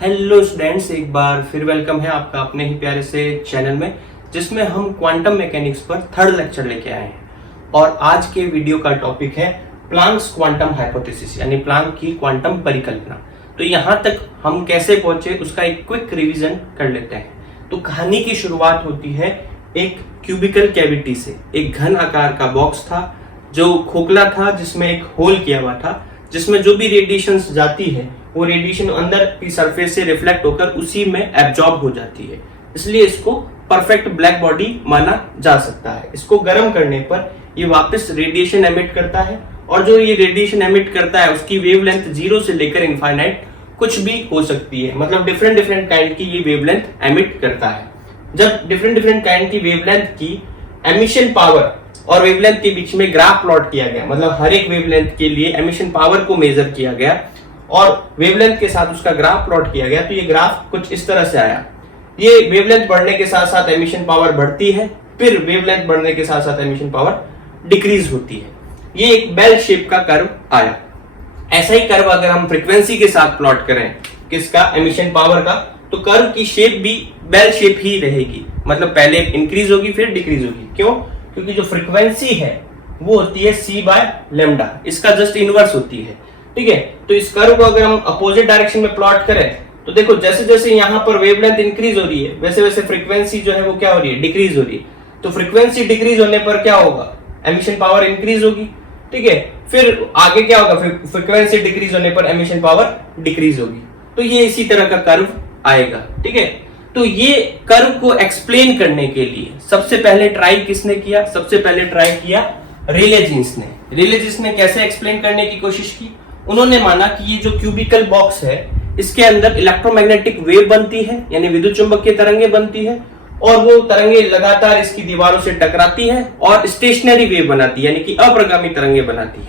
Hello students, एक बार फिर welcome है आपका अपने ही प्यारे से चैनल में, जिसमें हम क्वांटम मैकेनिक्स पर थर्ड लेक्चर लेके आए हैं। और आज के वीडियो का टॉपिक है प्लांक्स क्वांटम हाइपोथेसिस, यानी प्लांक की क्वांटम परिकल्पना। तो यहाँ तक हम कैसे पहुंचे उसका एक क्विक रिवीजन कर लेते हैं। तो कहानी की शुरुआत होती है एक क्यूबिकल कैविटी से। एक घन आकार का बॉक्स था जो खोखला था, जिसमें एक होल किया हुआ था, जिसमें जो भी रेडिएशन जाती है वो रेडिएशन अंदर की सरफेस से रिफ्लेक्ट होकर उसी में एब्जॉर्ब हो जाती है। इसलिए इसको परफेक्ट ब्लैक बॉडी माना जा सकता है। इसको गर्म करने पर ये वापस रेडिएशन एमिट करता है, और जो ये रेडिएशन एमिट करता है उसकी वेवलेंथ 0 से लेकर इनफाइनाइट कुछ भी हो सकती है। मतलब डिफरेंट डिफरेंट काइंड की ये वेवलेंथ एमिट करता है। जब डिफरेंट डिफरेंट काइंड की वेवलेंथ की एमिशन पावर और वेवलेंथ के बीच में ग्राफ प्लॉट किया गया, मतलब हर एक वेवलेंथ के लिए एमिशन पावर को मेजर किया गया और वेवलेंथ के साथ उसका ग्राफ प्लॉट किया गया, तो ये ग्राफ कुछ इस तरह से आया। ये वेवलेंथ बढ़ने के साथ साथ एमिशन पावर बढ़ती है, फिर वेवलेंथ बढ़ने के साथ साथ एमिशन पावर डिक्रीज होती है। ये एक बेल शेप का कर्व आया। ऐसा ही कर्व अगर हम फ्रीक्वेंसी के साथ प्लॉट करें, किसका, एमिशन पावर का, तो कर्व की शेप भी बेल शेप ही रहेगी। मतलब पहले इंक्रीज होगी फिर डिक्रीज होगी। क्यों? क्योंकि जो फ्रीक्वेंसी है वो होती है c/λ, इसका जस्ट इनवर्स होती है। ठीक है, तो इस कर्व को अगर हम अपोजिट डायरेक्शन में प्लॉट करें तो देखो जैसे जैसे यहाँ पर वेवलेंथ इंक्रीज हो रही है वैसे वैसे फ्रीक्वेंसी जो है वो क्या हो रही है, डिक्रीज हो रही है। तो फ्रीक्वेंसी डिक्रीज होने पर क्या होगा, एमिशन पावर इंक्रीज होगी। ठीक है, फिर आगे क्या होगा, फ्रीक्वेंसी डिक्रीज होने पर एमिशन पावर डिक्रीज होगी। तो ये इसी तरह का कर्व आएगा। ठीक है, तो ये कर्व को एक्सप्लेन करने के लिए सबसे पहले ट्राई किसने किया, सबसे पहले ट्राई किया रेले जीन्स ने। रेले जीन्स ने कैसे एक्सप्लेन करने की कोशिश की, उन्होंने माना कि ये जो क्यूबिकल बॉक्स है इसके अंदर इलेक्ट्रोमैग्नेटिक वेव बनती है, यानी विद्युत चुंबकीय तरंगे बनती है, और वो तरंगे लगातार इसकी दीवारों से टकराती है और स्टेशनरी वेव बनाती है, यानी कि अप्रगामी तरंगे बनाती है।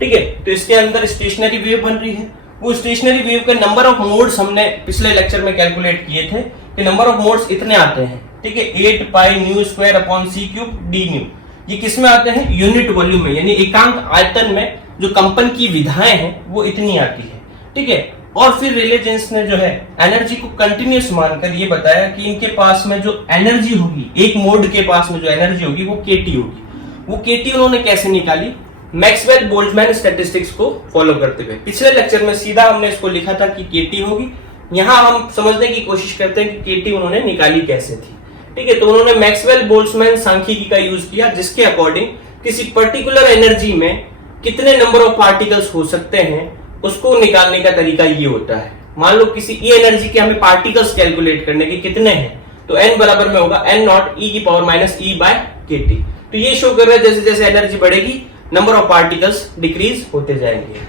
ठीक है, तो इसके अंदर स्टेशनरी वेव बन रही है। वो स्टेशनरी वेव का नंबर ऑफ मोड्स हमने पिछले लेक्चर में कैलकुलेट किए थे कि नंबर ऑफ मोड्स इतने आते हैं। ठीक है, 8π/c³ ये किस में आते हैं, यूनिट वॉल्यूम में, यानी एकांक आयतन में जो कंपन की विधाएं हैं वो इतनी आती है। ठीक है, और फिर रेले जीन्स ने जो है एनर्जी को कंटिन्यूस मानकर ये बताया कि इनके पास में जो एनर्जी होगी, एक मोड के पास में जो एनर्जी होगी वो kT होगी। वो kT उन्होंने कैसे निकाली, मैक्सवेल बोल्ट्जमैन स्टैटिस्टिक्स को फॉलो करते हुए। पिछले लेक्चर में सीधा हमने इसको लिखा था कि kT होगी, यहां हम समझने की कोशिश करते हैं कि kT उन्होंने निकाली कैसे थी। ठीक है, तो उन्होंने मैक्सवेल बोल्ट्जमैन सांख्यिकी का यूज किया, जिसके अकॉर्डिंग किसी पर्टिकुलर एनर्जी में कितने नंबर ऑफ पार्टिकल्स हो सकते हैं उसको निकालने का तरीका ये होता है। मान लो किसी ई एनर्जी के हमें पार्टिकल्स कैलकुलेट करने के कितने हैं, तो n बराबर में होगा n0e⁻⁻e/kT। तो ये शो कर रहा है जैसे जैसे एनर्जी बढ़ेगी नंबर ऑफ पार्टिकल्स डिक्रीज होते जाएंगे।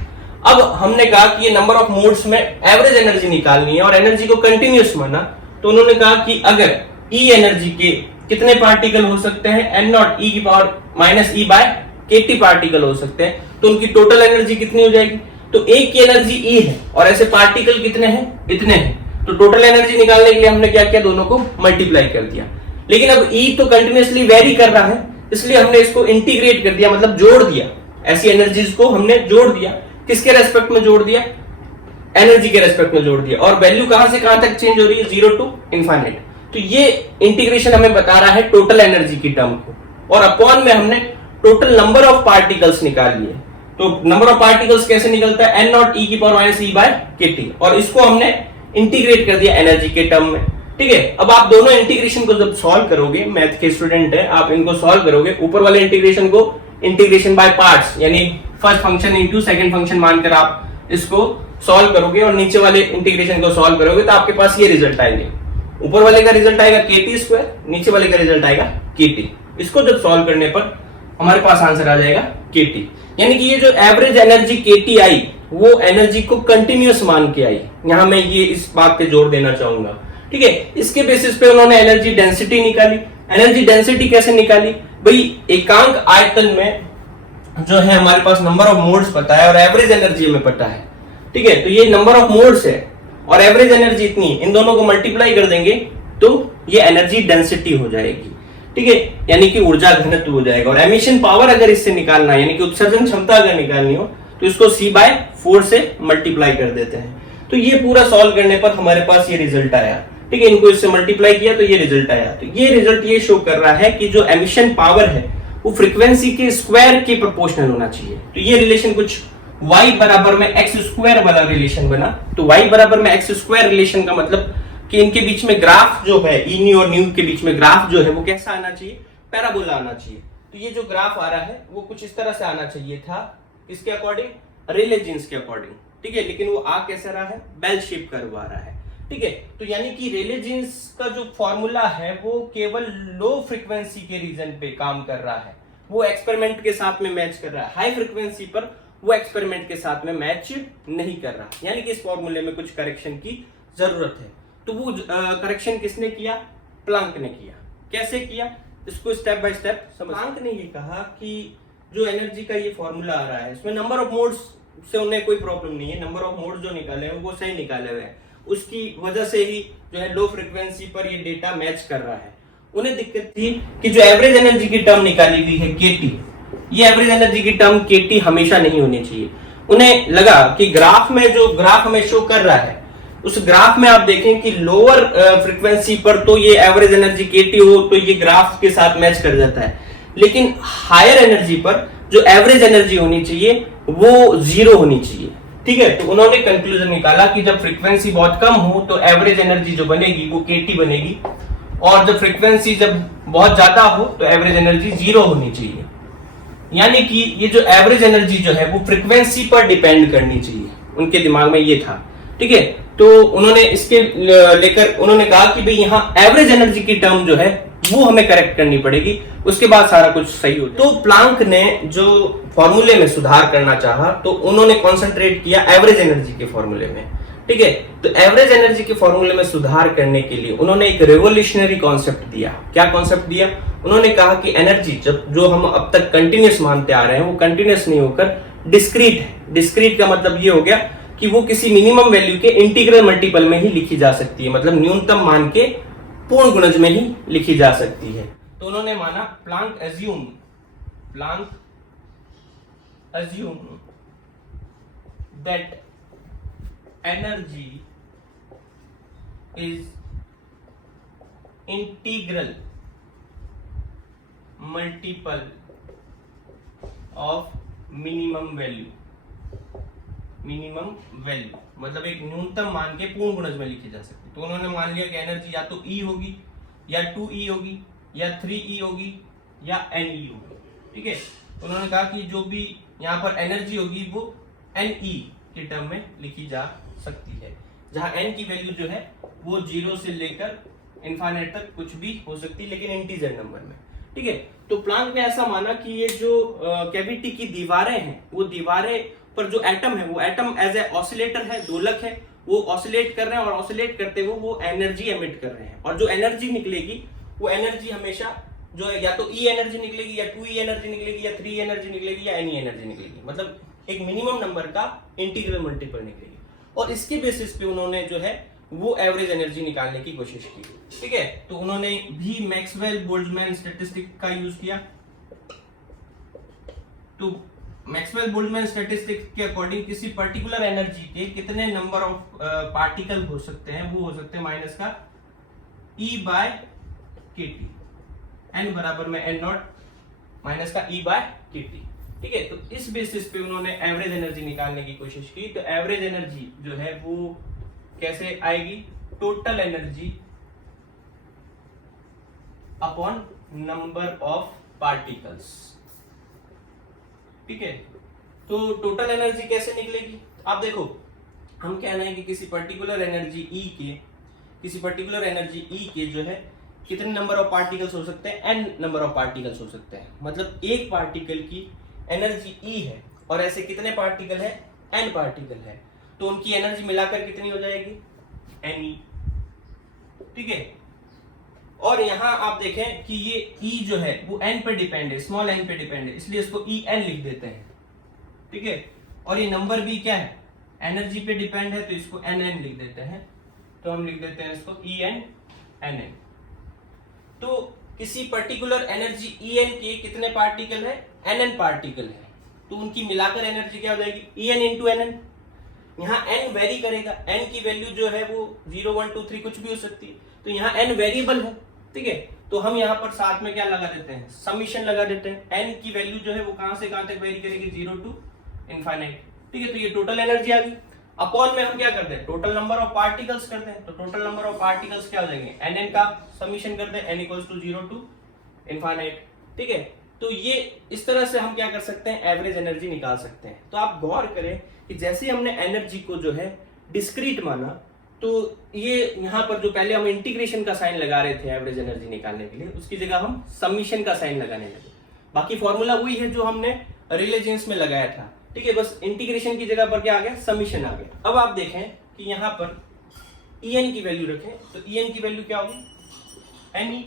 अब हमने कहा कि ये नंबर ऑफ मोड्स में एवरेज एनर्जी निकालनी है और एनर्जी को कंटिन्यूस माना, तो उन्होंने कहा कि अगर ई एनर्जी के कितने पार्टिकल हो सकते हैं, n0e⁻⁻e/kT पार्टिकल हो सकते हैं, तो उनकी टोटल एनर्जी कितनी हो जाएगी। तो एक की एनर्जी ई है और ऐसे पार्टिकल कितने हैं, इतने हैं। तो टोटल एनर्जी निकालने के लिए हमने क्या किया, दोनों को मल्टीप्लाई कर दिया। लेकिन अब ई तो कंटिन्यूअसली वेरी कर रहा है, इसलिए हमने इसको इंटीग्रेट कर दिया, मतलब जोड़ दिया। ऐसी एनर्जीज को हमने जोड़ दिया, किसके रेस्पेक्ट में जोड़ दिया, एनर्जी के रेस्पेक्ट में जोड़ दिया। और वैल्यू कहां से कहां तक चेंज हो रही है, 0 to इनफाइनाइट। तो ये इंटीग्रेशन हमें बता रहा है टोटल एनर्जी की टर्म को, और अपॉन में हमने टोटल नंबर ऑफ पार्टिकल्स निकाल लिए। तो नंबर ऑफ पार्टिकल्स कैसे निकलता है, n0e⁻⁻e/kT, और इसको हमने इंटीग्रेट कर दिया एनर्जी के टर्म में। ठीक है, अब आप दोनों इंटीग्रेशन को जब सॉल्व करोगे, मैथ के स्टूडेंट है आप, इनको सॉल्व करोगे, ऊपर वाले इंटीग्रेशन को इंटीग्रेशन बाय पार्ट्स, यानी first function into second function मानकर आप इसको सॉल्व करोगे, और नीचे वाले इंटीग्रेशन को सॉल्व करोगे तो आपके पास ये रिजल्ट आएंगे। ऊपर वाले का रिजल्ट आएगा kT², नीचे वाले का रिजल्ट आएगा kT। इसको जब सॉल्व करने पर हमारे पास आंसर आ जाएगा kT, यानी कि ये जो एवरेज एनर्जी kT आई वो एनर्जी को कंटिन्यूअस मान के आई। यहां मैं ये इस बात पे जोर देना चाहूंगा। ठीक है, इसके बेसिस पे उन्होंने एनर्जी डेंसिटी निकाली। एनर्जी डेंसिटी कैसे निकाली भाई, एकांक आयतन में जो है हमारे पास नंबर ऑफ मोड्स पता है और एवरेज एनर्जी हमें पता है। ठीक है, तो ये नंबर ऑफ मोड्स है और एवरेज एनर्जी इतनी, इन दोनों को मल्टीप्लाई कर देंगे तो ये एनर्जी डेंसिटी हो जाएगी। ठीक है, यानी कि ऊर्जा घनत्व हो जाएगा। और एमिशन पावर अगर इससे निकालना है, यानी कि उत्सर्जन क्षमता अगर निकालनी हो, तो इसको c/4 से मल्टीप्लाई कर देते हैं। तो ये पूरा सॉल्व करने पर हमारे पास ये रिजल्ट आया, ठीक है। इनको इससे मल्टीप्लाई किया तो ये रिजल्ट आया। तो ये रिजल्ट ये शो कर रहा है कि जो एमिशन पावर है वो फ्रीक्वेंसी के स्क्वायर के प्रोपोर्शनल होना चाहिए। तो ये रिलेशन कुछ y बराबर में x स्क्वायर वाला रिलेशन बना। तो y बराबर में x स्क्वायर रिलेशन का मतलब कि इनके बीच में ग्राफ जो है, ई न्यू और न्यू के बीच में ग्राफ जो है वो कैसा आना चाहिए, पैराबोला आना चाहिए। तो ये जो ग्राफ आ रहा है वो कुछ इस तरह से आना चाहिए था, इसके अकॉर्डिंग, रेले जीन्स के अकॉर्डिंग, ठीक है। लेकिन वो आ कैसा रहा है, बेल शेप कर्व आ रहा है, ठीक है। तो यानी कि रेले जीन्स का जो फॉर्मूला है वो केवल लो फ्रीक्वेंसी के रीजन पे काम कर रहा है, वो एक्सपेरिमेंट के साथ में मैच कर रहा है। हाई फ्रीक्वेंसी पर वो एक्सपेरिमेंट के साथ में मैच नहीं कर रहा, यानी कि इस फॉर्मूले में कुछ करेक्शन की जरूरत है। तो वो करेक्शन किसने किया, प्लांक ने किया। कैसे किया, इसको स्टेप बाय स्टेप समझ। प्लांक ने ये कहा कि जो एनर्जी का ये फॉर्मूला आ रहा है इसमें नंबर ऑफ मोड्स से उन्हें कोई प्रॉब्लम नहीं है, नंबर ऑफ मोड्स जो निकाले हैं वो सही निकाले हुए हैं, उसकी वजह से ही जो है लो फ्रीक्वेंसी पर ये डेटा मैच कर रहा है। उन्हें दिक्कत थी कि जो एवरेज एनर्जी की टर्म निकाली हुई है केटी, ये एवरेज एनर्जी की टर्म केटी हमेशा नहीं होनी चाहिए। उन्हें लगा कि ग्राफ में जो ग्राफ हमें शो कर रहा है उस ग्राफ में आप देखें कि लोअर फ्रीक्वेंसी पर तो ये एवरेज एनर्जी केटी हो तो ये ग्राफ के साथ मैच कर जाता है, लेकिन हायर एनर्जी पर जो एवरेज एनर्जी होनी चाहिए वो 0 होनी चाहिए, ठीक है। तो उन्होंने कंक्लूजन निकाला कि जब फ्रीक्वेंसी बहुत कम हो तो एवरेज एनर्जी जो बनेगी वो केटी बनेगी, और जब फ्रीक्वेंसी जब बहुत ज्यादा हो तो एवरेज एनर्जी 0 होनी चाहिए। यानी कि ये जो एवरेज एनर्जी जो है वो फ्रीक्वेंसी पर डिपेंड करनी चाहिए, उनके दिमाग में ये था, ठीक है। तो उन्होंने इसके लेकर उन्होंने कहा कि भाई यहाँ एवरेज एनर्जी की टर्म जो है वो हमें करेक्ट करनी पड़ेगी, उसके बाद सारा कुछ सही हो। तो प्लांक ने जो फॉर्मूले में सुधार करना चाहा तो उन्होंने कॉन्सेंट्रेट किया एवरेज एनर्जी के फॉर्मूले में, ठीक है। तो एवरेज एनर्जी के फॉर्मूले में सुधार करने के लिए उन्होंने एक रेवोल्यूशनरी कॉन्सेप्ट दिया। क्या कॉन्सेप्ट दिया, उन्होंने कहा कि एनर्जी जब जो हम अब तक कंटिन्यूस मानते आ रहे हैं वो कंटिन्यूस नहीं होकर डिस्क्रीट है। डिस्क्रीट का मतलब ये हो गया कि वो किसी मिनिमम वैल्यू के इंटीग्रल मल्टीपल में ही लिखी जा सकती है, मतलब न्यूनतम मान के पूर्ण गुणज में ही लिखी जा सकती है। तो उन्होंने माना Planck assume that energy is integral multiple of minimum value मतलब एक न्यूनतम मान के पूर्ण गुणज में लिखी जा सकती है। तो उन्होंने मान लिया कि एनर्जी या तो E होगी या 2E होगी या 3E होगी या NE होगी, ठीक है। उन्होंने कहा कि जो भी यहाँ पर एनर्जी होगी वो NE के टर्म में लिखी जा सकती है, जहां N की वैल्यू जो है वो 0 से लेकर इनफाइनाइट तक कुछ भी हो सकती है, लेकिन इंटीजर नंबर में, ठीक है। तो प्लांक ने ऐसा माना कि ये जो कैविटी की दीवारें हैं वो दीवारें पर जो एटम है वो एटम एज ए ऑसिलेटर है, दोलक है, वो ऑसिलेट कर रहे हैं और ऑसिलेट करते हुए वो एनर्जी एमिट कर रहे हैं, और जो एनर्जी निकलेगी वो एनर्जी हमेशा जो है या तो E एनर्जी निकलेगी या 2E एनर्जी निकलेगी या 3E एनर्जी निकलेगी या NE एनर्जी निकलेगी, मतलब एक मिनिमम नंबर का इंटीग्रल मल्टीपल निकलेगी। और इसके बेसिस पे उन्होंने जो है वो एवरेज एनर्जी निकालने की कोशिश की, ठीक है। तो उन्होंने भी मैक्सवेल बोल्ट्जमैन स्टैटिस्टिक का यूज किया। तो मैक्सवेल बोल्ट्जमैन स्टैटिस्टिक्स के अकॉर्डिंग किसी पर्टिकुलर एनर्जी के कितने नंबर ऑफ पार्टिकल हो सकते हैं, वो हो सकते हैं माइनस का E/kT, n बराबर में n0 माइनस का E/kT, ठीक है। तो इस बेसिस पे उन्होंने एवरेज एनर्जी निकालने की कोशिश की। तो एवरेज एनर्जी जो है वो कैसे आएगी, total energy upon number of particles, ठीक है। तो टोटल एनर्जी कैसे निकलेगी, आप देखो, हम कह रहे हैं कि किसी पर्टिकुलर एनर्जी E के जो है कितने नंबर ऑफ पार्टिकल्स हो सकते हैं, n नंबर ऑफ पार्टिकल्स हो सकते हैं, मतलब एक पार्टिकल की एनर्जी E है और ऐसे कितने पार्टिकल है, n पार्टिकल है, तो उनकी एनर्जी मिलाकर कितनी हो जाएगी, Ne, ठीक है। और यहां आप देखें कि ये E जो है वो n पे डिपेंड है, स्मॉल n पे डिपेंड है, इसलिए इसको En लिख देते हैं, ठीक है। और ये नंबर भी क्या है, एनर्जी पे डिपेंड है, तो इसको Nn लिख देते हैं, तो हम लिख देते हैं इसको Nn। तो किसी पर्टिकुलर एनर्जी En के कितने पार्टिकल है, Nn पार्टिकल है, तो उनकी मिलाकर एनर्जी क्या हो जाएगी, En into Nn। यहाँ n वेरी करेगा, n की वैल्यू जो है वो 0 1 2 3 कुछ भी हो सकती है, तो यहाँ n वेरिएबल है, ठीक है। तो हम यहाँ पर साथ में क्या लगा देते हैं, समीशन लगा देते हैं। n की वैल्यू जो है वो कहां से कहां तक वेरी करेगी, 0 टू इनफाइनाइट, ठीक है। तो ये टोटल एनर्जी आ गई। अपॉन में हम क्या करते हैं, टोटल नंबर ऑफ पार्टिकल्स करते हैं, तो टोटल नंबर ऑफ पार्टिकल्स क्या हो जाएंगे, nn का समीशन करते हैं, n equals to 0 to infinite, ठीक है। तो ये इस तरह से हम क्या कर सकते हैं, एवरेज एनर्जी निकाल सकते हैं। तो आप गौर करें कि जैसे हमने एनर्जी को जो है डिस्क्रीट माना, तो ये यहाँ पर जो पहले हम इंटीग्रेशन का साइन लगा रहे थे एवरेज एनर्जी निकालने के लिए, उसकी जगह हम समीशन का साइन लगाने लगे। बाकी फॉर्मूला वही है जो हमने रिलेजेंस में लगाया था, ठीक है। बस इंटीग्रेशन की जगह पर क्या आ गया, समीशन आ गया। अब आप देखें कि यहाँ पर En की वैल्यू रखें, तो En की वैल्यू क्या होगी, Ne,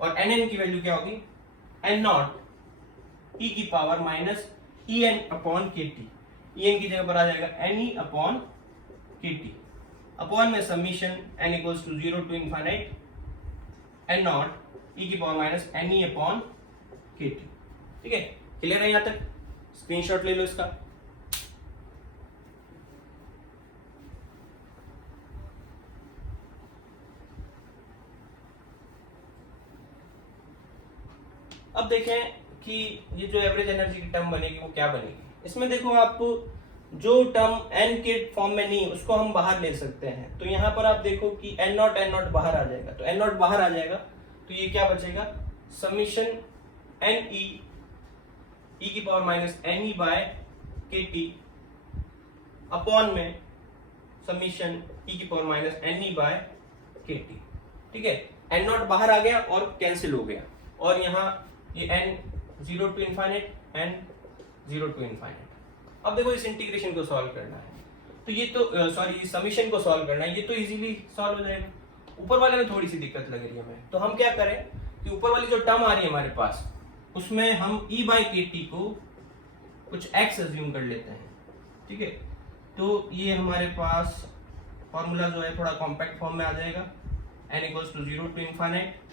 और Nn की वैल्यू क्या होगी, n0 e की power minus En upon kt। En की जगह पर आ जाएगा Ne अपॉन kt, अपॉन में summation n equals to 0 to infinite n0 e की power minus Ne upon kt, ठीक है। क्लियर है यहाँ तक, स्क्रीनशॉट ले लो इसका। अब देखें कि ये जो एवरेज एनर्जी की टर्म बनेगी वो क्या बनेगी। इसमें देखो आप, जो टर्म n के फॉर्म में नहीं उसको हम बाहर ले सकते हैं। तो यहाँ पर आप देखो कि n0 बाहर आ जाएगा, तो n0 बाहर आ जाएगा, तो ये क्या बचेगा, समीशन ne e की power minus ne by kt upon में समीशन e की power minus ne by kt, ठीक है। n0 बाहर आ गया और कैंसिल हो गया, और यहाँ ये n 0 to infinite, n 0 to infinite. अब देखो इस इंटीग्रेशन को सॉल्व करना है, तो ये तो सॉरी समीशन को सॉल्व करना है, ये तो इजीली सॉल्व हो जाएगा। ऊपर वाले में थोड़ी सी दिक्कत लग रही है हमें, तो हम क्या करें कि ऊपर वाली जो टर्म आ रही है हमारे पास, उसमें हम e बाई kt को कुछ x अज्यूम कर लेते हैं, ठीक है। तो ये हमारे पास फॉर्मूला जो है थोड़ा कॉम्पैक्ट फॉर्म में आ जाएगा, n equals to 0 to infinite.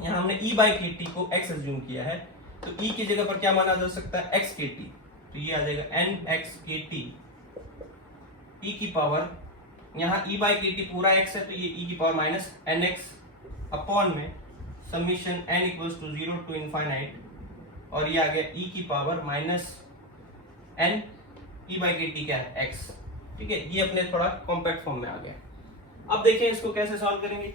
यहाँ हमने e बाई kt को x अज्यूम किया है, तो e की जगह पर क्या माना जा सकता है, x kt, तो ये आ जाएगा nx kt e की पावर, यहाँ e बाई kt पूरा x है, तो ये e की पावर माइनस nx अपॉन में summation n equals to 0 to infinite, और ये आ गया e की power minus n e by kt क्या है, x, ठीक है। ये अपने थोड़ा कॉम्पैक्ट फॉर्म में आ गया। अब देखिए इसको कैसे सॉल्व करेंगे।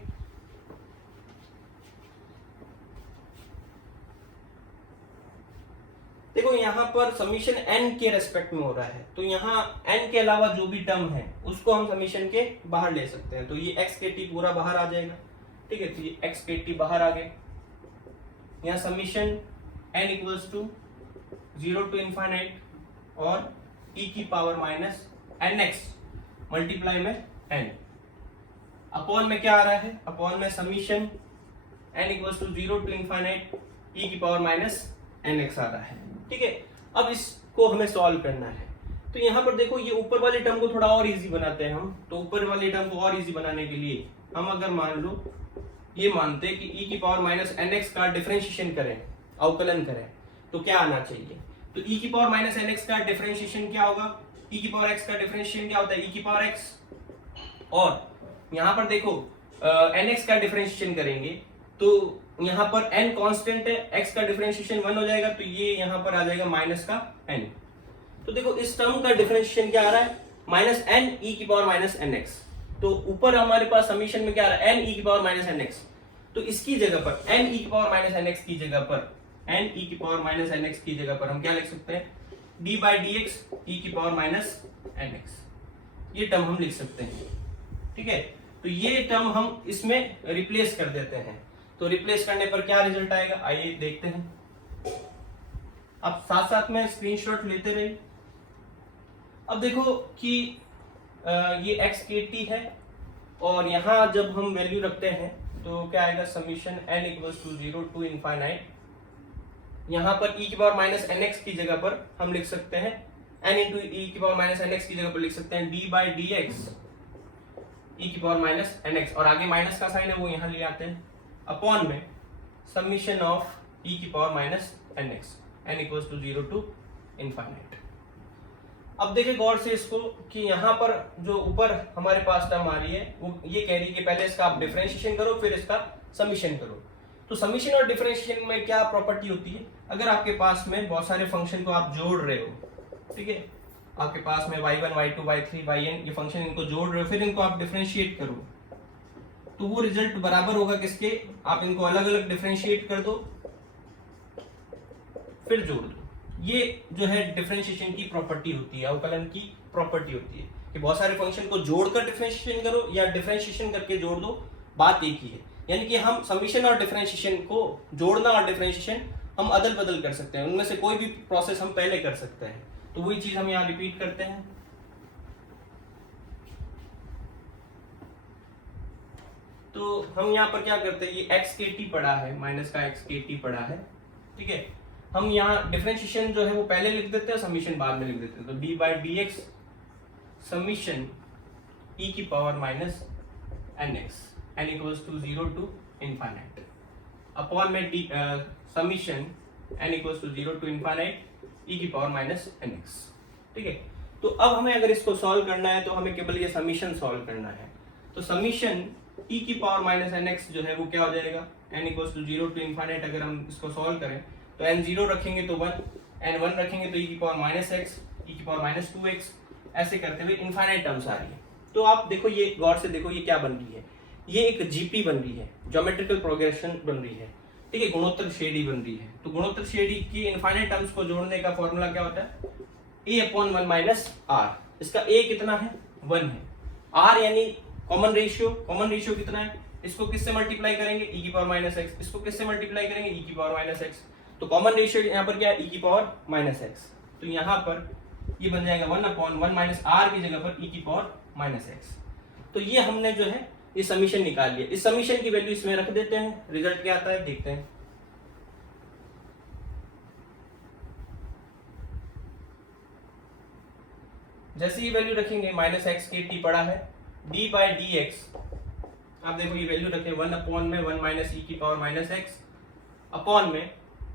देखो यहाँ पर समीशन n के रेस्पेक्ट में हो रहा है, तो यहाँ n के अलावा जो भी टर्म है उसको हम समीशन के बाहर ले सकते हैं, तो ये x kt पूरा बाहर आ जाएगा, ठीक है। तो ये x kt बाहर आ गए, यहाँ summation n equals to 0 to infinite और e की पावर माइनस nx मल्टीप्लाई में n, अपॉन में क्या आ रहा है, अपॉन में summation n equals to 0 to infinite e की पावर माइनस nx आ रहा है, ठीक है। अब इसको हमें सॉल्व करना है, तो यहाँ पर देखो ये ऊपर वाली टर्म को थोड़ा और इजी बनाते हैं हम। तो ऊपर वाली टर्म को और इजी बनाने के लिए हम अगर मान लो ये मानते हैं कि e की पावर माइनस nx का डिफरेंशिएशन करें, अवकलन करें, तो क्या आना चाहिए। तो e की पावर माइनस nx का डिफरेंशिएशन क्या होगा, e की पावर x का डिफरेंशिएशन क्या होता है, e की पावर x, और यहाँ पर देखो nx का डिफरेंशिएशन करेंगे तो यहाँ पर n कांस्टेंट है, x का डिफरेंशिएशन 1 हो जाएगा, तो ये यहाँ पर आ जाएगा माइनस का n। तो देखो इस टर्म का डिफरेंशिएशन क्या आ रहा है, माइनस n e की पावर माइनस nx। तो ऊपर हमारे पास समीशन में क्या आ रहा है, n e की पावर माइनस nx, तो इसकी जगह पर n e की पावर माइनस nx की जगह पर n e की पावर माइनस nx की जगह पर हम क्या लिख सकते हैं, d by d x e की पावर माइनस nx, ये टर्म हम लिख सकते हैं, ठीक है। तो ये टर्म हम इसमें रिप्लेस कर देते हैं, तो रिप्लेस करने पर क्या रिजल्ट आएगा, आइए देखते हैं। अब साथ साथ में स्क्रीनशॉट लेते रहिए। अब देखो कि ये x kt है, और यहाँ जब हम वैल्यू रखते हैं तो क्या आएगा, summation n equals to 0 to infinite, यहाँ पर e की पावर माइनस nx की जगह पर हम लिख सकते हैं n इंटू e की पावर माइनस nx की जगह पर लिख सकते हैं d by d x e की पावर माइनस nx, और आगे माइनस का साइन है वो यहाँ ले आते हैं, अपॉन में समीशन ऑफ e की power minus nx n equals to 0 to infinite, अब देखिए गौर से इसको कि यहाँ पर जो ऊपर हमारे पास टर्म आ रही है वो ये कह रही है कि पहले इसका आप डिफरेंशिएशन करो फिर इसका समीशन करो। तो समीशन और डिफरेंशिएशन में क्या प्रॉपर्टी होती है, अगर आपके पास में बहुत सारे फंक्शन को आप जोड़ रहे हो, ठीक है, आपके पास में y1 y2 y3 yn ये फंक्शन इनको जोड़ रहे हो, फिर इनको आप डिफरेंशिएट करो तो वो रिजल्ट बराबर होगा किसके, आप इनको अलग अलग डिफरेंशिएट कर दो फिर जोड़ दो। ये जो है डिफरेंशिएशन की प्रॉपर्टी होती है, अवकलन की प्रॉपर्टी होती है कि बहुत सारे फंक्शन को जोड़कर डिफरेंशिएशन करो या डिफरेंशिएशन करके जोड़ दो, बात एक ही है। यानी कि हम समीशन और डिफरेंशिएशन को जोड़ना और डिफरेंशिएशन हम अदल बदल कर सकते हैं, उनमें से कोई भी प्रोसेस हम पहले कर सकते हैं। तो वही चीज हम यहाँ रिपीट करते हैं। तो हम यहाँ पर क्या करते हैं, ये एक्स के टी पड़ा है, माइनस का एक्स के टी पड़ा है, ठीक है, हम यहाँ डिफरेंशिएशन जो है वो पहले लिख देते हैं, समीशन बाद में लिख देते हैं। तो d by d x summation e की power minus n x n equals to 0 to infinite upon में d summation n equals to 0 to infinite e की पावर माइनस एन एक्स, ठीक है। तो अब हमें अगर इसको सॉल्व करना है तो हमें केवल ये समीशन सॉल्व करना है। तो समीशन ई की पावर माइनस एन एक्स जो है वो क्या हो जाएगा, N equals to 0 to infinite. अगर हम इसको सॉल्व करें तो एन 0 रखेंगे तो 1, एन 1 रखेंगे तो ई की पावर माइनस एक्स, ई की पावर माइनस 2x, ऐसे करते हुए इनफाइनाइट टर्म्स आ रही है। तो आप देखो, ये गौर से देखो, ये क्या बन रही है, ये एक जीपी बन रही है, ज्योमेट्रिकल प्रोग्रेशन बन रही है, ठीक है, गुणोत्तर श्रेणी बन रही है। तो गुणोत्तर श्रेणी की इनफाइनाइट टर्म्स को जोड़ने का फॉर्मूला क्या होता है, a अपॉन 1 माइनस आर। इसका a कितना है, 1 है, r यानी कॉमन रेशियो कितना है, इसको किससे मल्टीप्लाई करेंगे, e की पावर माइनस एक्स, इसको किससे मल्टीप्लाई करेंगे, e की पावर माइनस एक्स। तो कॉमन रेशियो यहाँ पर क्या है, e की पावर माइनस एक्स। तो यहाँ पर ये बन जाएगा 1 अपॉन 1 माइनस आर की जगह पर e की पावर माइनस एक्स। तो ये हमने जो है ये समीशन निकाल लिया। इस समीशन की वैल्यू इसमें रख देते हैं, रिजल्ट क्या आता है देखते हैं। जैसे ये वैल्यू रखेंगे, माइनस एक्स के टी पड़ा है, डी बाई डी एक्स, आप देखो ये वैल्यू रखें 1 अपॉन में 1 माइनस ई की पावर माइनस एक्स अपॉन में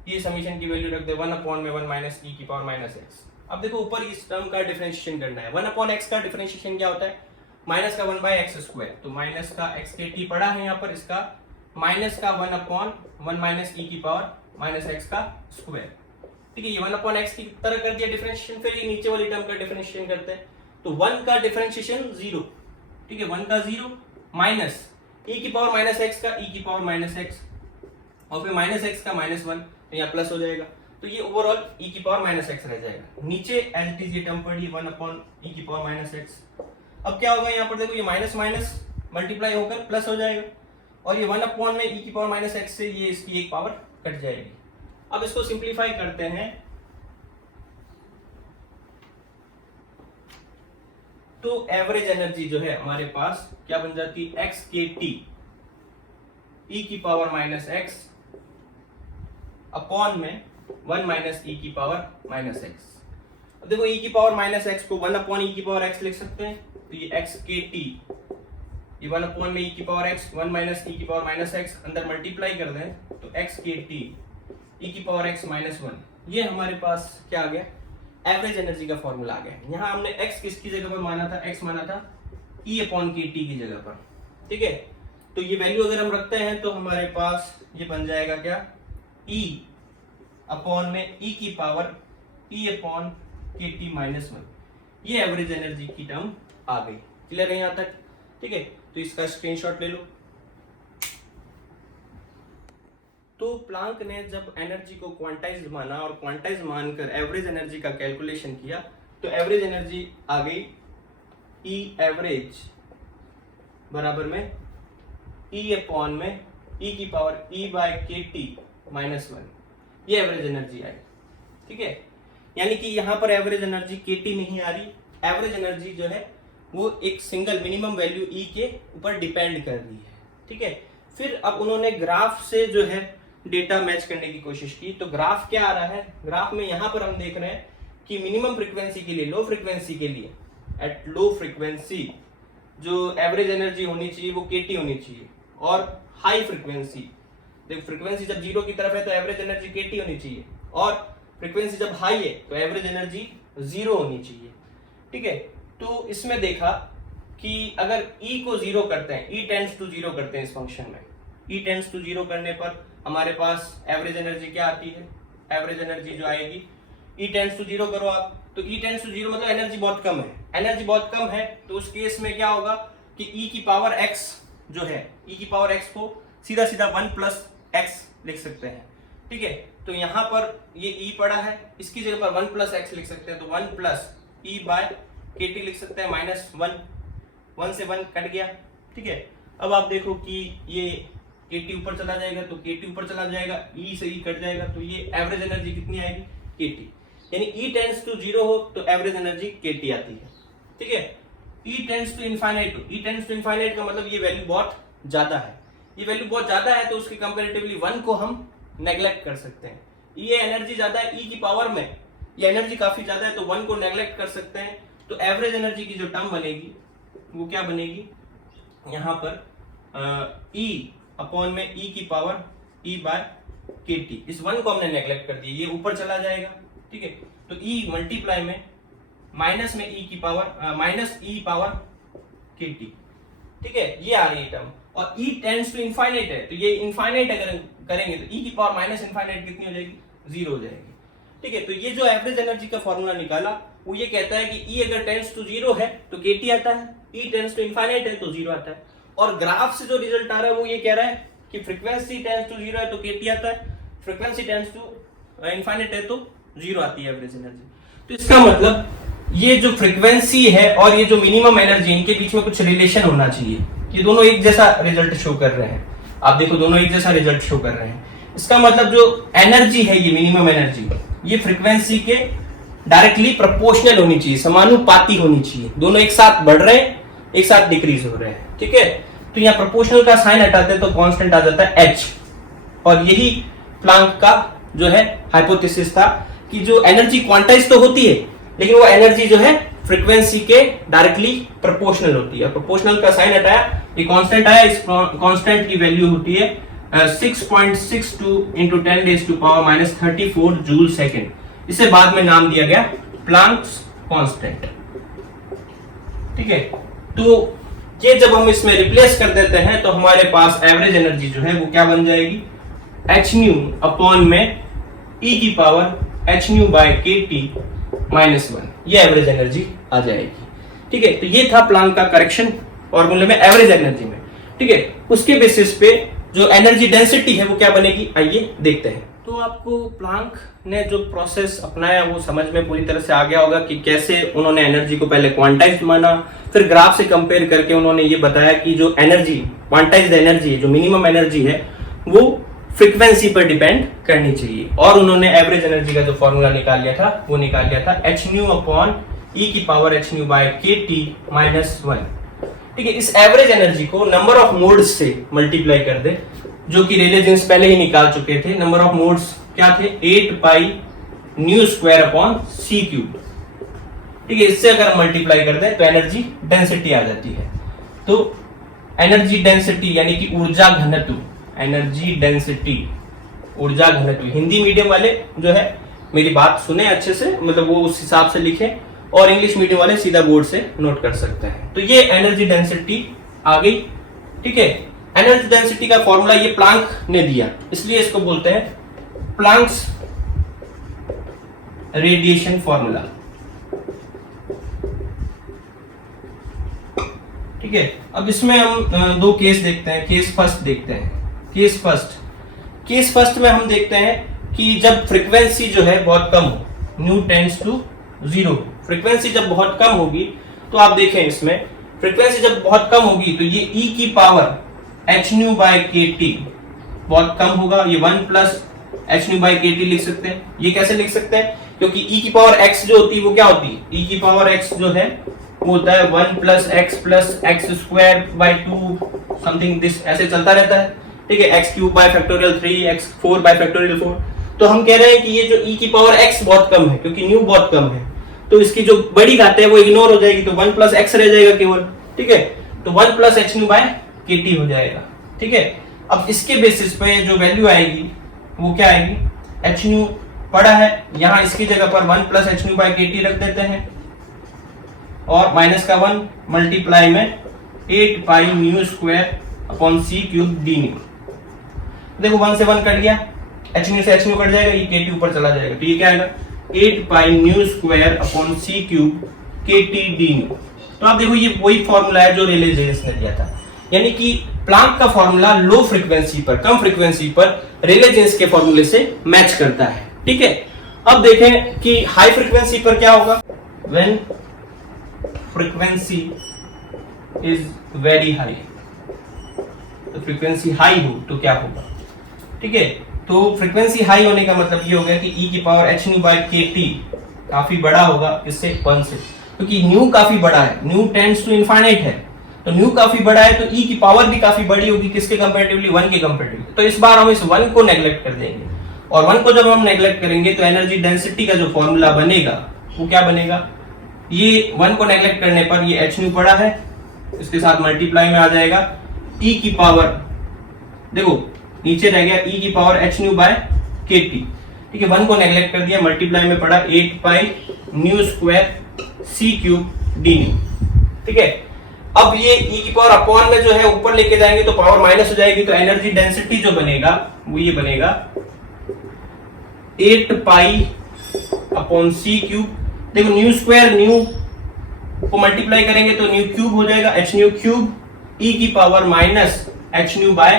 ये समीशन की वैल्यू रख दे 1 अपॉन में 1 माइनस ई की पावर माइनस एक्स। अब देखो ऊपर इस टर्म का डिफरेंशिएशन करना है। 1 अपॉन एक्स का डिफरेंशिएशन क्या होता है, माइनस का 1 बाई एक्स स्क्वायर। तो माइनस का एक्स के टी पड़ा है यहाँ पर, इसका माइनस का 1 अपॉन 1 माइनस ई की पावर माइनस एक्स का स्क्वायर, ठीक है। ये 1 अपॉन एक्स की तरह कर दिया डिफरेंशिएशन, फिर ये नीचे वाली टर्म का डिफरेंशिएशन करते हैं। तो 1 का डिफरेंशिएशन 0, ठीक है, 1 का 0 माइनस ई की पावर माइनस एक्स का ई की पावर माइनस एक्स और फिर माइनस एक्स का माइनस 1, तो यहाँ प्लस हो जाएगा। तो ये ओवरऑल ई की पावर माइनस एक्स रह जाएगा। नीचे एज इट इज ये टर्म पड़ी 1 अपॉन ई की पावर माइनस एक्स। अब क्या होगा यहाँ पर देखो, ये माइनस माइनस मल्टीप्लाई होकर प्लस हो जाएगा और ये 1 अपॉन में ई की पावर माइनस एक्स से ये इसकी एक पावर कट जाएगी। अब इसको सिंप्लीफाई करते हैं तो एवरेज एनर्जी जो है हमारे पास क्या बन जाती है, एक्स के टी ई की पावर माइनस एक्स अपॉन में 1 माइनस ई की पावर माइनस एक्स। अब देखो ई की पावर माइनस एक्स को 1 अपॉन ई की पावर एक्स लिख सकते हैं, तो ये एक्स के टी, ये 1 अपॉन में ई की पावर एक्स 1 माइनस ई की पावर माइनस एक्स, अंदर मल्टीप्लाई कर दें तो एक्स के टी ई की पावर एक्स माइनस 1, ये हमारे पास क्या आ गया, एवरेज एनर्जी का फॉर्मूला आ गया। यहाँ हमने x किसकी जगह पर माना था, x माना था E अपॉन के टी की जगह पर, ठीक है। तो ये वैल्यू अगर हम रखते हैं तो हमारे पास ये बन जाएगा क्या, E अपॉन में E की पावर E अपॉन के टी माइनस 1, ये एवरेज एनर्जी की टर्म आ गई। क्लियर है यहाँ तक, ठीक है। तो इसका स्क्रीनशॉट ले लो। तो प्लांक ने जब एनर्जी को क्वांटाइज माना और क्वांटाइज मानकर एवरेज एनर्जी का कैलकुलेशन किया तो एवरेज एनर्जी आ गई ई एवरेज बराबर में ई अपॉन में ई की पावर ई बाय के टी माइनस 1, ये एवरेज एनर्जी आई, ठीक है। यानी कि यहाँ पर एवरेज एनर्जी के टी नहीं आ रही, एवरेज एनर्जी जो है वो एक सिंगल मिनिमम वैल्यू ई के ऊपर डिपेंड कर रही है, ठीक है। फिर अब उन्होंने ग्राफ से जो है डेटा मैच करने की कोशिश की। तो ग्राफ क्या आ रहा है, ग्राफ में यहां पर हम देख रहे हैं कि मिनिमम फ्रीक्वेंसी के लिए, लो फ्रीक्वेंसी के लिए, एट लो फ्रीक्वेंसी जो एवरेज एनर्जी होनी चाहिए वो केटी होनी चाहिए, और हाई फ्रीक्वेंसी, देखो फ्रीक्वेंसी जब 0 की तरफ है तो एवरेज एनर्जी केटी होनी चाहिए, और फ्रीक्वेंसी जब हाई है तो एवरेज एनर्जी 0 होनी चाहिए। ठीक है, तो इसमें देखा कि अगर E को 0 करते हैं, E टेंड्स टू 0 करते हैं इस फंक्शन में, E टेंड्स टू 0 करने पर हमारे पास एवरेज एनर्जी क्या आती है, एवरेज एनर्जी जो आएगी, E टेंड्स टू 0 करो आप, तो E टेंड्स टू 0 मतलब एनर्जी बहुत कम है, एनर्जी बहुत कम है, तो उस केस में क्या होगा कि E की पावर x जो है, E की पावर x को सीधा सीधा 1 प्लस x लिख सकते हैं, ठीक है। तो यहाँ पर ये E पड़ा है, इसकी जगह पर 1 प्लस x लिख सकते हैं, तो 1 प्लस E बाय kt लिख सकते हैं, माइनस 1 से 1 कट गया, ठीक है। अब आप देखो कि ये kt ऊपर चला जाएगा, तो kt ऊपर चला जाएगा, E से E कट जाएगा, तो ये एवरेज एनर्जी कितनी आएगी, kt, यानी E टेंड्स टू 0 हो तो एवरेज एनर्जी kt आती है, ठीक है। E tends to infinite, E tends to infinite का मतलब ये वैल्यू बहुत ज्यादा है, ये वैल्यू बहुत ज्यादा है, तो उसके कंपैरेटिवली 1 को हम नेग्लेक्ट कर सकते हैं। ये एनर्जी ज्यादा है E की पावर में, ये एनर्जी काफी ज्यादा है, तो 1 को नेग्लेक्ट कर सकते हैं, तो एवरेज एनर्जी की जो टर्म बनेगी वो क्या बनेगी, यहाँ पर E अपॉन में E की पावर E बाय kt, इस 1 को हमने नेग्लेक्ट कर दिया, ये ऊपर चला जाएगा, ठीक है। तो E मल्टीप्लाई में माइनस में E की power minus E power kt, ठीक है, ये आ रही है टर्म, और E टेंड्स टू इनफाइनाइट है, तो ये इनफाइनाइट अगर करेंगे तो E की पावर माइनस इनफाइनाइट कितनी हो जाएगी, 0 हो जाएगी, ठीक है। तो ये जो एवरेज एनर्जी का फॉर्मूला निकाला वो ये कहता है कि E अगर टेंड्स टू 0 है तो kt आता है, E टेंड्स टू इनफाइनाइट है तो 0 आता है, और ग्राफ से जो रिजल्ट आ रहा है वो ये कह रहा है कि फ्रीक्वेंसी टेंड्स टू 0 है तो kt आता है, फ्रीक्वेंसी टेंड्स टू इनफाइनाइट है तो 0 आती है एवरेज एनर्जी। तो इसका मतलब ये जो फ्रीक्वेंसी है और ये जो मिनिमम एनर्जी, इनके बीच में कुछ रिलेशन होना चाहिए, ये दोनों एक जैसा रिजल्ट शो कर रहे हैं, आप देखो दोनों एक जैसा रिजल्ट शो कर रहे हैं, इसका मतलब जो एनर्जी है, ये मिनिमम एनर्जी, ये फ्रीक्वेंसी के डायरेक्टली प्रोपोर्शनल होनी चाहिए, समानुपाती होनी चाहिए, दोनों एक साथ बढ़ रहे हैं, एक साथ डिक्रीज हो रहे हैं, ठीक है। तो यहाँ प्रोपोर्शनल का साइन हटाते हैं तो कांस्टेंट आ जाता है h, और यही प्लांक का जो है हाइपोथेसिस था कि जो एनर्जी क्वांटाइज तो होती है, लेकिन वो एनर्जी जो है फ्रीक्वेंसी के डायरेक्टली प्रोपोर्शनल होती है, प्रोपोर्शनल का साइन हटाया, ये कांस्टेंट आया, इस कांस्टेंट की वैल्यू होती है 6.62 into 10 raised to power minus 34 joule second, इसे बाद में नाम दिया गया प्लांक्स कांस्टेंट, ठीक है। तो ये जब हम इसमें रिप्लेस कर देते हैं तो हमारे पास एवरेज एनर्जी जो है वो क्या बन जाएगी, h न्यू अपॉन में E की power h nu by kt minus 1, ये एवरेज एनर्जी आ जाएगी, ठीक है। तो ये था प्लांक का करेक्शन फॉर्मूले में एवरेज एनर्जी में, ठीक है। उसके बेसिस पे जो एनर्जी डेंसिटी है वो क्या बनेगी, आइए देखते हैं। तो आपको प्लांक ने जो प्रोसेस अपनाया वो समझ में पूरी तरह से आ गया होगा कि कैसे उन्होंने एनर्जी को पहले क्वांटाइज्ड माना, फिर ग्राफ से कंपेयर करके उन्होंने ये बताया कि जो एनर्जी क्वांटाइज्ड एनर्जी, जो मिनिमम एनर्जी है वो फ्रीक्वेंसी पर डिपेंड करनी चाहिए, और उन्होंने एवरेज एनर्जी का जो फॉर्मूला निकाल लिया था वो निकाल लिया था h न्यू अपॉन E की power h nu by kt minus 1, ठीक है। इस एवरेज एनर्जी को नंबर ऑफ मोड्स से मल्टीप्लाई कर दे, जो कि रेले जीन्स पहले ही निकाल चुके थे, नंबर ऑफ मोड्स क्या थे, 8 pi nu square upon c cube, ठीक है। इससे अगर मल्टीप्लाई कर दे तो एनर्जी डेंसिटी आ जाती है। तो एनर्जी डेंसिटी यानी कि ऊर्जा घनत्व, एनर्जी डेंसिटी ऊर्जा घनत्व, हिंदी मीडियम वाले जो है मेरी बात सुने अच्छे से, मतलब वो उस हिसाब से लिखे, और इंग्लिश मीडियम वाले सीधा बोर्ड से नोट कर सकते हैं। तो ये एनर्जी डेंसिटी आ गई, ठीक है। एनर्जी डेंसिटी का फॉर्मूला ये प्लांक ने दिया, इसलिए इसको बोलते हैं प्लांक्स रेडिएशन फॉर्मूला, ठीक है। अब इसमें हम दो केस देखते हैं, केस फर्स्ट देखते हैं। केस फर्स्ट में हम देखते हैं कि जब फ्रीक्वेंसी जो है बहुत कम हो, न्यू टेंड्स टू 0, फ्रीक्वेंसी जब बहुत कम होगी तो आप देखें इसमें फ्रीक्वेंसी जब बहुत कम होगी तो ये E की power h nu by kt बहुत कम होगा, ये 1 plus h nu by kt लिख सकते हैं। ये कैसे लिख सकते हैं, क्योंकि E की पावर x जो होती है वो क्या होती है, E की पावर x जो है वो होता है 1 plus x square by 2 something this, ऐसे चलता रहता है, ठीक है। x cube by factorial 3, x 4 bye factorial 4। तो हम कह रहे हैं कि ये जो E की पावर x बहुत कम है, क्योंकि न्यू बहुत कम है, तो इसकी जो बड़ी घात है वो इग्नोर हो जाएगी, तो 1 प्लस x रह जाएगा केवल, ठीक है। तो 1 plus h nu by kt हो जाएगा, ठीक है। अब इसके बेसिस पे जो वैल्यू आएगी वो क्या आएगी, h न्यू पड़ा है, यहाँ इसकी जगह पर 1 plus h nu by kt रख देते हैं, और माइनस का 1 मल्टीप्लाई में 8 pi nu square upon C cube D new. देखो 1 से 1 कट गया, एच न्यू से एच न्यू कट जाएगा, ये के टी ऊपर चला जाएगा, तो ये क्या आएगा 8 pi nu square upon C cube के टी डी न्यू। तो आप देखो ये वही फॉर्मूला है जो रेले जीन्स ने दिया था, यानी कि प्लांक का फॉर्मूला लो फ्रीक्वेंसी पर, कम फ्रीक्वेंसी पर रेले जीन्स के फॉर्मूले से मैच करता है। ठीक है, अब देखें कि हाई फ्रीक्वेंसी पर क्या होगा। When frequency is very high, तो फ्रीक्वेंसी हाई हो तो क्या होगा। ठीक है, तो फ्रीक्वेंसी हाई होने का मतलब ये हो गया कि e की power H nu by K T काफी बड़ा होगा इससे 1 से, क्योंकि न्यू काफी बड़ा है, न्यू टेंड्स टू इनफाइनाइट है, तो न्यू काफी बड़ा है तो e की पावर भी काफी बड़ी होगी, किसके कंपैरेटिवली 1 के कंपैरेटिवली। तो इस बार हम इस 1 को नेग्लेक्ट कर देंगे, और 1 को जब हम नेग्लेक्ट करेंगे तो एनर्जी डेंसिटी का जो फॉर्मूला बनेगा वो क्या बनेगा, ये 1 को नेग्लेक्ट करने पर ये एच न्यू पड़ा है, इसके साथ मल्टीप्लाई में आ जाएगा e की पावर, देखो नीचे रह गया e की power H nu by K T. ठीक है, 1 को नेग्लेक्ट कर दिया, मल्टीप्लाई में पड़ा 8 पाई न्यू स्क्वायर सी क्यूब डी न्यू। ठीक है, अब ये e की पावर अपॉन में जो है ऊपर लेके जाएंगे तो पावर माइनस हो जाएगी, तो एनर्जी डेंसिटी जो बनेगा वो ये बनेगा 8 पाई अपॉन सी क्यूब। देखो न्यू स्क्वायर न्यू को मल्टीप्लाई करेंगे तो न्यू क्यूब हो जाएगा, एच न्यू क्यूब e की power minus H nu by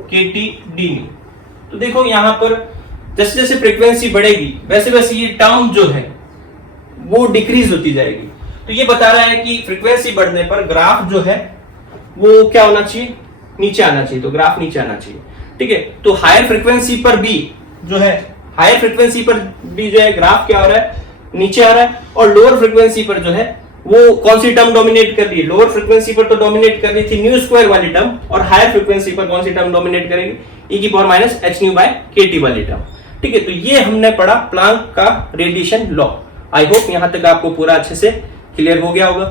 K T D nu. तो देखो यहां पर जैसे जैसे फ्रीक्वेंसी बढ़ेगी वैसे वैसे ये टर्म जो है वो डिक्रीज होती जाएगी। तो ये बता रहा है कि फ्रीक्वेंसी बढ़ने पर ग्राफ जो है वो क्या होना चाहिए, नीचे आना चाहिए, तो ग्राफ नीचे आना चाहिए। ठीक है, तो हायर फ्रीक्वेंसी पर भी जो है, हायर फ्रीक्वेंसी पर भी जो है ग्राफ क्या हो रहा है, नीचे आ रहा है, और लोअर फ्रीक्वेंसी पर जो है वो कौन सी टर्म डोमिनेट कर रही है, लोअर फ्रीक्वेंसी पर तो डोमिनेट कर रही थी न्यू स्क्वायर वाली टर्म, और हायर फ्रीक्वेंसी पर कौन सी टर्म डोमिनेट करेगी, e की power minus H nu by K T वाली टर्म। ठीक है, तो ये हमने पढ़ा प्लांक का रेडिएशन लॉ। आई होप यहां तक आपको पूरा अच्छे से क्लियर हो गया होगा।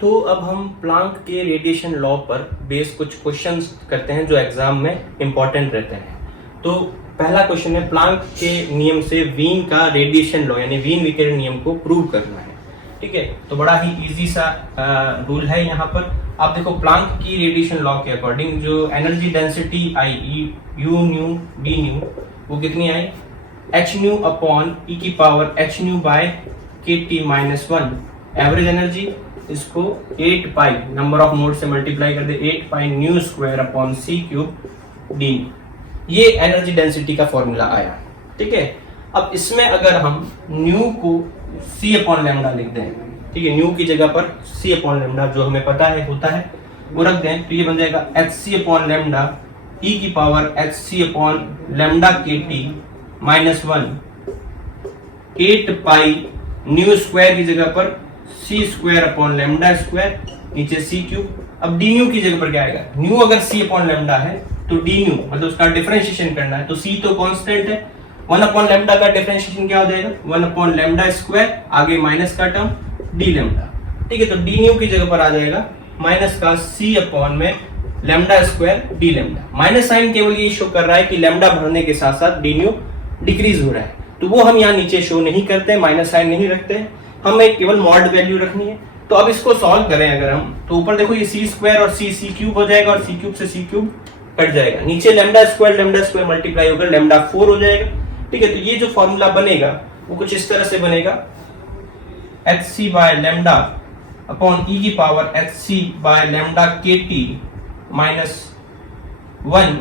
तो अब हम प्लांक के रेडिएशन लॉ पर बेस कुछ क्वेश्चंस करते हैं जो एग्जाम में इंपॉर्टेंट रहते हैं। तो पहला क्वेश्चन है, प्लांक के नियम से वीन का रेडिएशन लॉ यानी वीन विकिरण नियम को प्रूव करना है। ठीक है, तो बड़ा ही इजी सा रूल है यहाँ पर। आप देखो प्लांक की रेडिएशन लॉ के अकॉर्डिंग जो energy density I you new D new वो कितनी आई, एच न्यू अपॉन ई की power H nu by K t minus 1। Average energy इसको 8 पाई नंबर ऑफ मोड से मल्टीप्लाई कर दे, 8 pi nu square upon C cube D new. ये energy density का formula आया। ठीक है, अब इसमें अगर हम न्यू को सी अपॉन लैम्डा लिख दें, ठीक है, न्यू की जगह पर सी अपॉन लैम्डा जो हमें पता है होता है वो रख दें, तो ये बन जाएगा h c upon lambda e की power h c upon lambda k t minus 1, 8 pi nu square की जगह पर c square upon lambda square, नीचे सी क्यूब। अब डी न्यू की जगह पर क्या आएगा, न्यू अगर सी अपॉन लैम्डा है तो डी न्यू मतलब उसका डिफरेंशिएशन करना है, तो सी तो कांस्टेंट है, 1 अपॉन लैम्डा का डिफरेंशिएशन क्या हो जाएगा, 1 अपॉन लैम्डा स्क्वायर, आगे माइनस का टर्म डी लैम्डा। ठीक है, तो डी न्यू की जगह पर आ जाएगा माइनस का सी अपॉन में lambda square D lambda. Minus sign केवल ये शो कर रहा है कि लैम्डा बढ़ने के साथ साथ डी न्यू डिक्रीज हो रहा है, तो वो हम यहाँ नीचे शो नहीं करते, माइनस साइन नहीं रखते, हमें केवल मॉड वैल्यू रखनी है। तो अब इसको सॉल्व करें अगर हम, तो ऊपर देखो ये सी स्क्वायर और सी सी क्यूब हो जाएगा, और सी क्यूब से सी क्यूब कट जाएगा, नीचे लैम्डा स्क्वायर मल्टीप्लाई होकर लैम्डा 4 हो जाएगा। ठीक है, तो ये जो फॉर्मूला बनेगा वो कुछ इस तरह से बनेगा, h c by lambda upon e की power h c by lambda k t minus 1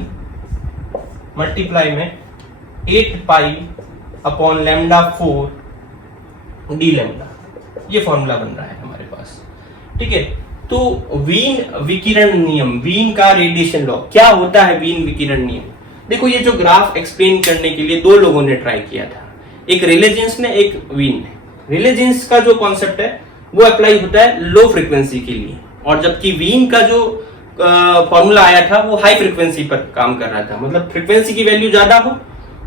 multiply में 8 pi upon lambda 4 d lambda. ये फॉर्मूला बन रहा है हमारे पास। ठीक है, तो वीन विकिरण नियम, वीन का रेडिएशन लॉ क्या होता है। वीन विकिरण नियम देखो, ये जो ग्राफ एक्सप्लेन करने के लिए 2 लोगों ने ट्राई किया था, एक रेले जीन्स ने, एक वीन ने। रेले जीन्स का जो कॉन्सेप्ट है वो अप्लाई होता है लो फ्रीक्वेंसी के लिए, और जबकि वीन का जो फॉर्मूला आया था वो हाई फ्रीक्वेंसी पर काम कर रहा था, मतलब फ्रीक्वेंसी की वैल्यू ज्यादा हो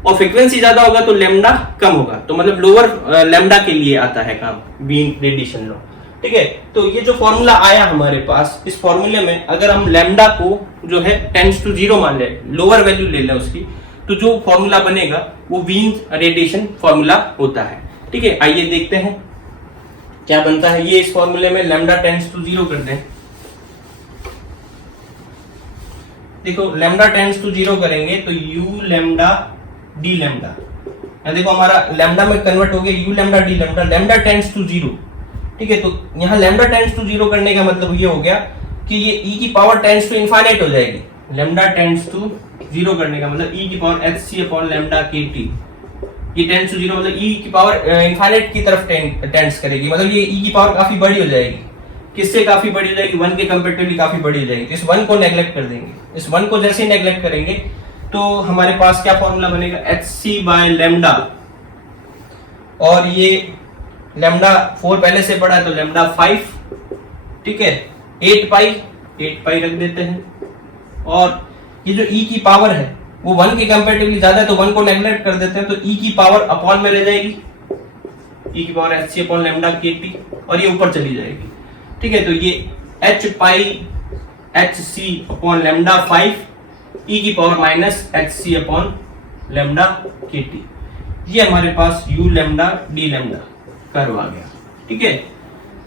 और फ्रीक्वेंसी ज्यादा होगा तो लैम्डा कम होगा, तो मतलब लोअर लैम्डा के लिए आता है काम वीन रेडिएशन लॉ। ठीक है, तो ये जो फॉर्मूला आया हमारे पास, इस फॉर्मूले में अगर हम लैम्डा को जो है टेंड्स टू 0 मान ले, लोअर वैल्यू ले लें उसकी, तो जो फॉर्मूला बनेगा वो वीन रेडिएशन फॉर्मूला होता है। ठीक है, आइए देखते हैं क्या बनता है, ये इस फॉर्मूले में लैम्डा टेंड्स टू 0 कर दें। देखो लैम्डा टेंड्स टू 0 करेंगे तो यू लैम्डा डी लैम्डा, देखो हमारा लैम्डा में कन्वर्ट हो गया U lambda D lambda, lambda tends to 0। ठीक है, तो यहाँ लैम्डा टेंड्स टू 0 करने का मतलब ये हो गया कि ये e की पावर टेंड्स टू इनफाइनाइट हो जाएगी। लैम्डा टेंड्स टू 0 करने का मतलब e की power hc upon lambda kt, ये टेंड्स टू 0 मतलब e की पावर इनफाइनाइट की तरफ टेंड्स करेगी, मतलब ये e की पावर काफी बड़ी हो जाएगी। किससे काफी बड़ी हो जाएगी, 1 के कंपैरेटिवली काफी बड़ी हो जाएगी। इस 1 को नेग्लेक्ट कर देंगे, इस 1 को जैसे ही नेग्लेक्ट करेंगे तो हमारे पास क्या फॉर्मूला बनेगा, hc बाय लैम्डा, और ये लैम्डा 4 पहले से पढ़ा है तो लैम्डा 5, ठीक है, 8 पाई रख देते हैं, और ये जो e की पावर है वो 1 के कंपैरेटिवली ज्यादा है तो 1 को नेग्लेक्ट कर देते हैं, तो e की पावर अपॉन में रह जाएगी, e की power hc upon lambda kt, और ये ऊपर चली जाएगी। ठीक है, तो ये h pi hc upon lambda 5 e की power minus hc upon lambda kt, ये हमारे पास u lambda D lambda curve आ गया। ठीक है,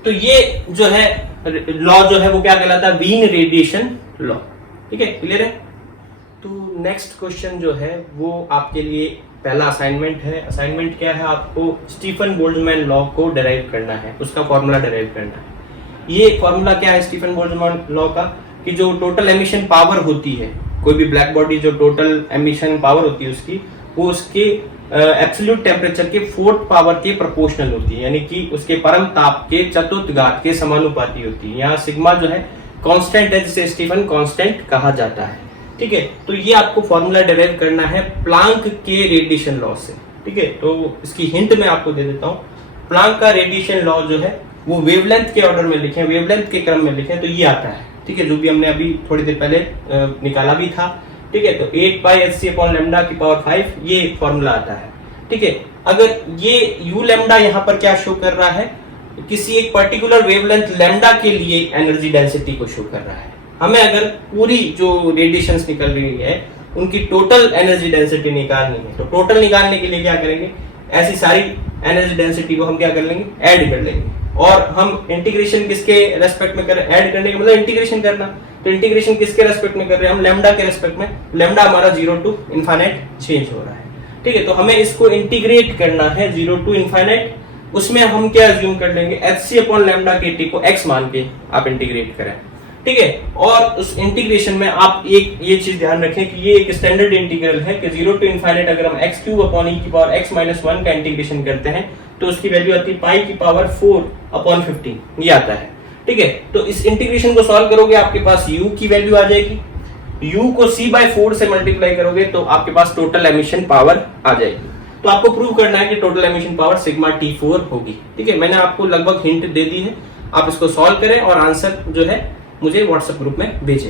तो ये जो है लॉ जो है वो क्या कहलाता है, वीन रेडिएशन लॉ। ठीक है, क्लियर है। तो नेक्स्ट क्वेश्चन जो है वो आपके लिए पहला असाइनमेंट है। असाइनमेंट क्या है, आपको स्टीफन बोल्ट्जमैन लॉ को डिराइव करना है, उसका फॉर्मूला डिराइव करना है। ये फॉर्मूला क्या है स्टीफन बोल्ट्जमैन लॉ का, कि जो टोटल एमिशन पावर होती है, कोई भी ब्लैक बॉडी जो टोटल एमिशन पावर होती है उसकी, वो उसके एब्सोल्यूट टेम्परेचर के 4th पावर के प्रोपोर्शनल होती है, यानी कि उसके परम ताप के चतुर्थ घात के समानुपाती होती है। यहाँ सिग्मा जो है कांस्टेंट है, जिसे स्टीफन कांस्टेंट कहा जाता है। ठीक है, तो ये आपको फॉर्मूला डिराइव करना है प्लांक के रेडिएशन लॉ से। ठीक है, तो इसकी हिंट मैं आपको दे देता हूँ। प्लांक का रेडिएशन लॉ जो है वो वेवलेंथ के ऑर्डर में लिखें, वेवलेंथ के क्रम में लिखें तो ये आता है। ठीक है, जो भी हमने अभी थोड़ी देर पहले निकाला भी था। ठीक है, तो 8 पाई hc अपॉन लैम्डा की पावर 5 ये फॉर्मूला आता है। ठीक है, अगर ये u लैम्डा यहाँ पर क्या शो कर रहा है, किसी एक पर्टिकुलर वेवलेंथ लैम्डा के लिए एनर्जी डेंसिटी को शो कर रहा है। हमें अगर पूरी जो रेडिएशंस निकल रही है उनकी टोटल एनर्जी डेंसिटी निकालनी है, तो टोटल निकालने के लिए क्या करेंगे, ऐसी सारी एनर्जी डेंसिटी को हम क्या कर लेंगे, ऐड कर लेंगे। और हम इंटीग्रेशन किसके रेस्पेक्ट में कर रहे हैं, ऐड करने का मतलब इंटीग्रेशन करना, तो इंटीग्रेशन किसके रेस्पेक्ट में कर रहे हैं, हम लैम्डा के रेस्पेक्ट में। लैम्डा हमारा 0 टू इनफाइनाइट चेंज हो रहा है। ठीक है, तो हमें इसको इंटीग्रेट करना है 0 टू इनफाइनाइट। उसमें हम क्या अज्यूम कर लेंगे, hc अपॉन लैम्डा kt को x मान के आप इंटीग्रेट करें। ठीक है, और उस इंटीग्रेशन में आप एक ये चीज ध्यान रखें कि ये एक स्टैंडर्ड इंटीग्रल है कि 0 टू इनफाइनाइट अगर हम x क्यूब अपॉन e की पावर x माइनस 1 का इंटीग्रेशन करते हैं तो उसकी वैल्यू आती है पाई की पावर 4 अपॉन 15, ये आता है। ठीक है, तो इस इंटीग्रेशन को सॉल्व करोगे आपके पास u की वैल्यू आ जाएगी, u को c बाय 4 से मल्टीप्लाई करोगे तो आपके पास टोटल एमिशन पावर आ जाएगी। तो आपको प्रूव करना है कि total emission power sigma T4 होगी। ठीक है, मैंने आपको लगभग हिंट दे दी है, आप इसको सॉल्व करें और आंसर जो है मुझे व्हाट्सएप ग्रुप में भेजें।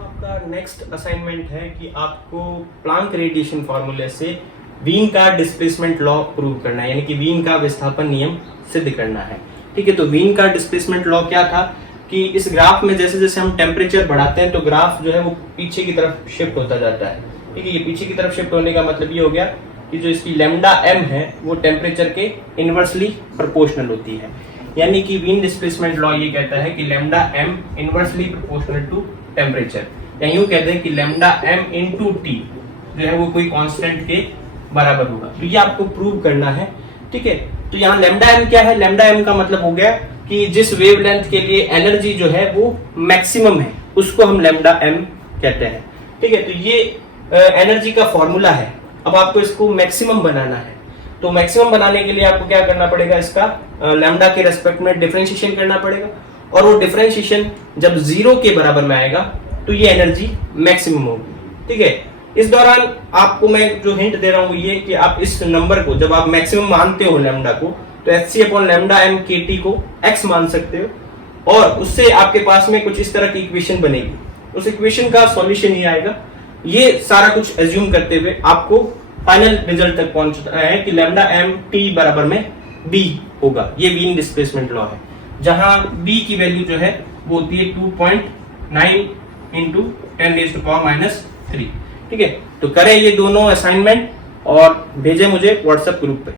आपका नेक्स्ट असाइनमेंट है कि आपको प्लांक रेडिएशन फॉर्मूले से वीन का डिस्प्लेसमेंट लॉ प्रूव करना है, यानी कि वीन का विस्थापन नियम सिद्ध करना है। ठीक है, तो वीन का डिस्प्लेसमेंट लॉ क्या था कि इस ग्राफ में जैसे जैसे हम टेम्परेचर बढ़ाते हैं तो ग्राफ जो है वो पीछे की तरफ शिफ्ट होता जाता है। ठीक है, ये पीछे की तरफ शिफ्ट होने का मतलब ये हो गया कि जो इसकी लैम्डा m है वो टेम्परेचर के इनवर्सली प्रोपोर्शनल होती है, यानी कि वीन डिस्प्लेसमेंट लॉ ये कहता है कि lambda m inversely proportional to temperature, या यूं कहते हैं कि लैम्डा m इनटू t जो है वो कोई कांस्टेंट के बराबर होगा। तो ये आपको प्रूव करना है। ठीक है, तो यहाँ लैम्डा m क्या है, लैम्डा m का मतलब हो गया कि जिस वेवलेंथ के लिए एनर्जी जो है वो मैक्सिमम है उसको हम लैम्डा m कहते हैं। ठीक है, तो ये एनर्जी का फॉर्मूला है। अब आपको इसको मैक्सिमम बनाना है, तो मैक्सिमम बनाने के लिए आपको क्या करना पड़ेगा, इसका लैम्डा के रेस्पेक्ट में डिफरेंशिएशन करना पड़ेगा, और वो डिफरेंशिएशन जब 0 के बराबर में आएगा तो ये एनर्जी मैक्सिमम होगी। ठीक है, इस दौरान आपको मैं जो हिंट दे रहा हूँ ये कि आप इस नंबर को जब आप मैक्सिमम मानते हो लैम्डा को, तो hc upon lambda m kt को x मान सकते हो, और उससे आपके पास में कुछ इस तरह की इक्वेशन बनेगी। उस इक्वेशन का सॉल्यूशन ये आएगा। ये सारा कुछ एज्यूम करते हुए आपको फाइनल रिजल्ट तक पहुंचना है कि लैम्डा m t बराबर में b होगा। ये वीन डिस्प्लेसमेंट लॉ है, जहां b की वैल्यू जो है वो होती है 2.9 इंटू 10⁻⁻3। ठीक है, तो करें ये दोनों असाइनमेंट और भेजें मुझे व्हाट्सएप ग्रुप पे।